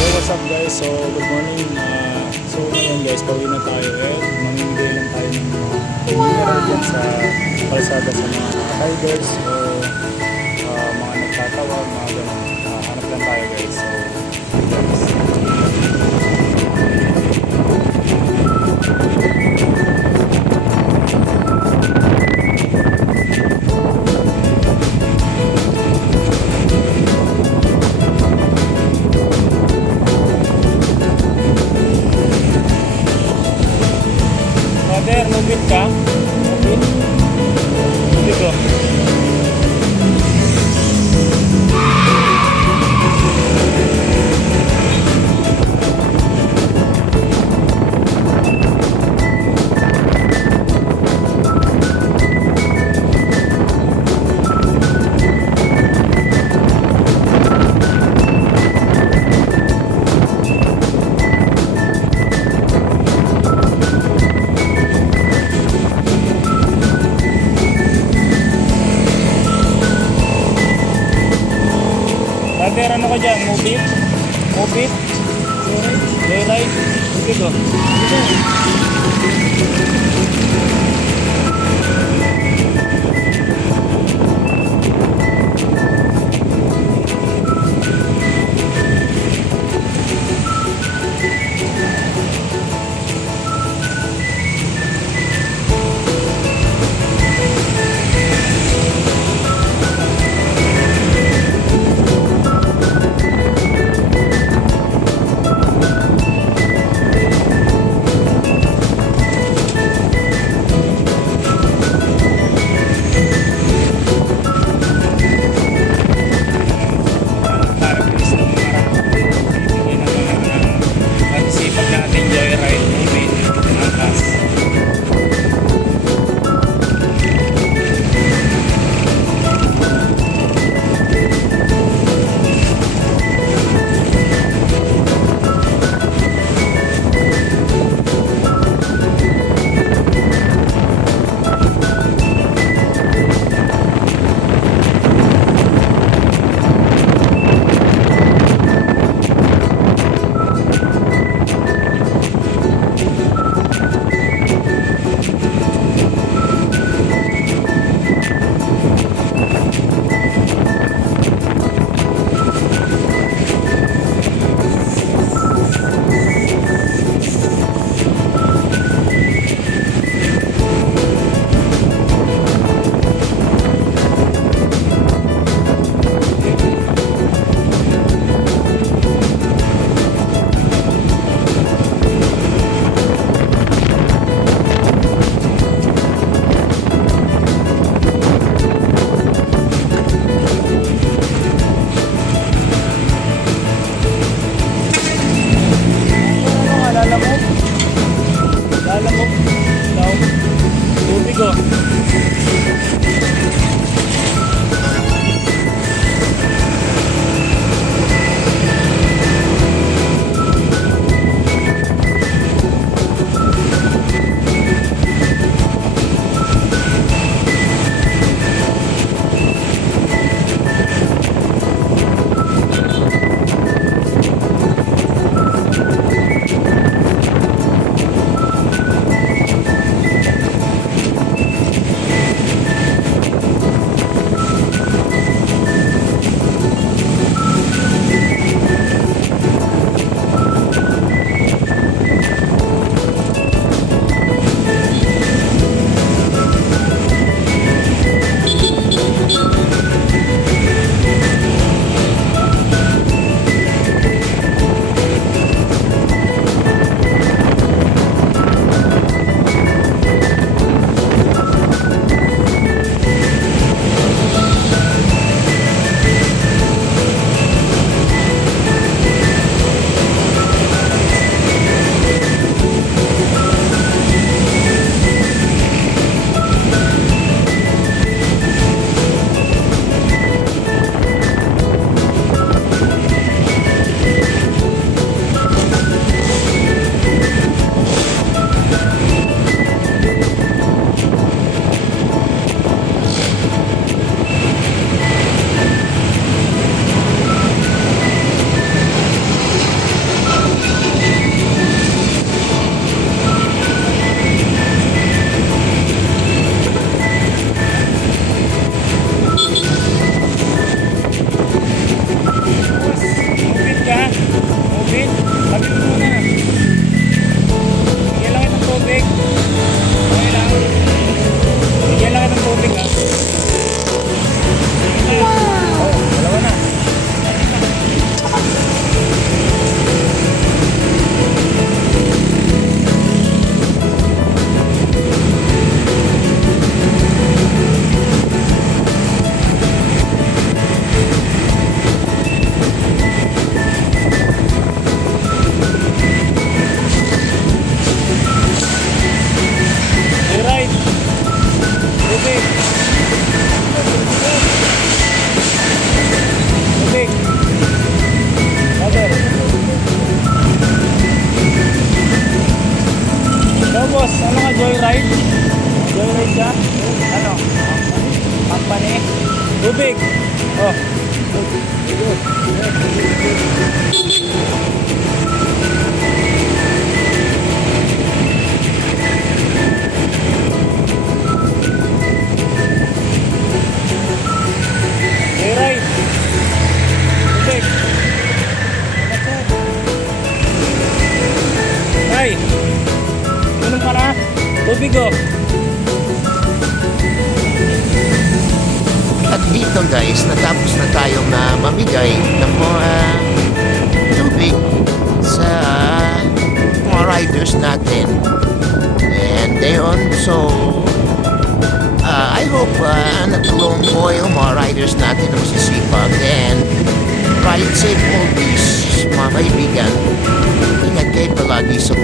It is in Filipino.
What's up guys? So good morning. So ngayon guys, pauwi na tayo mamimigay lang tayo ng mga mineral dyan sa kalsada sa mga riders o mga nagtatawag, mga ganun. Hanap lang tayo guys. So Brother, mubit ka? Mubit? Mubit ko. Brother, ano ka dyan? Mubit? Mubit? Daylight? Mubit ko. Tubig oh. At dito guys, natapos na tayong mamigay ng mga tubig sa mga riders natin. And ayun, so I hope natulong ko yung mga riders natin na masisipag. And ride safe always, mga kaibigan. Ingat kayo palagi sa